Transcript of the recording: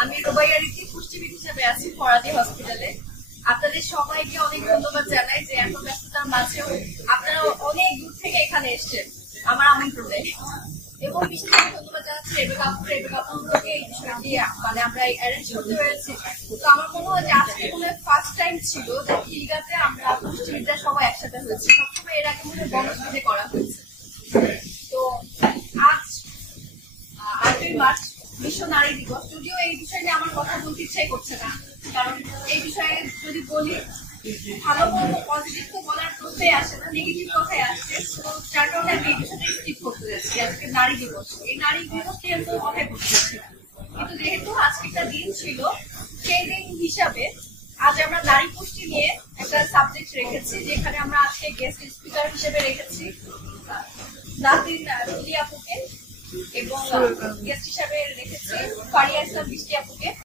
আমি রুবাইয়া রীতি পুষ্টিবিদ হিসেবে আছি ফরাদি হসপিটালে। আপনাদের সবাইকে অনেক ধন্যবাদ জানাই যে এত ব্যস্ততার মাঝেও আপনারা অনেক দূর থেকে এখানে এসেছেন আমার আমন্ত্রণে, এবং বিশেষ করে ধন্যবাদ জানাচ্ছি রেবেকা আপুকে এই বিষয়টি মানে আমরা অ্যারেঞ্জ করতে পেরেছি। তো আমার মনে হয় যে আজকে মনে হয় ফার্স্ট টাইম ছিল যে খিলগাতে আমরা পুষ্টিবিদরা সবাই একসাথে হয়েছি। সবসময় এর আগে মনে হয় বনশ্রীতে করা হয়েছে। তো আজ 8ই মার্চ বিশ্ব নারী দিবস। যদিও এই বিষয় নিয়ে আমার কথা বলতে ইচ্ছাই করছে না, কারণ এই বিষয়ে যদি বলি ভালো বলবো, পজিটিভ তো বলার প্রশ্নই আসে না, নেগেটিভ কথাই আসছে। তো যার কারণে আমি এই বিষয়টা স্কিপ করতে যাচ্ছি। আজকে নারী দিবস, এই নারী দিবস নিয়ে তো কথাই বলতে যাচ্ছি না, কিন্তু যেহেতু আজকে একটা দিন ছিল, সেই দিন হিসাবে আজ আমরা নারী পুষ্টি নিয়ে একটা সাবজেক্ট রেখেছি, যেখানে আমরা আজকে গেস্ট স্পিকার হিসেবে রেখেছি নাসরিন রুলি আপুকে, এবং গেস্ট হিসাবে রেখেছি ফারিয়া ইসলাম বৃষ্টি আপুকে।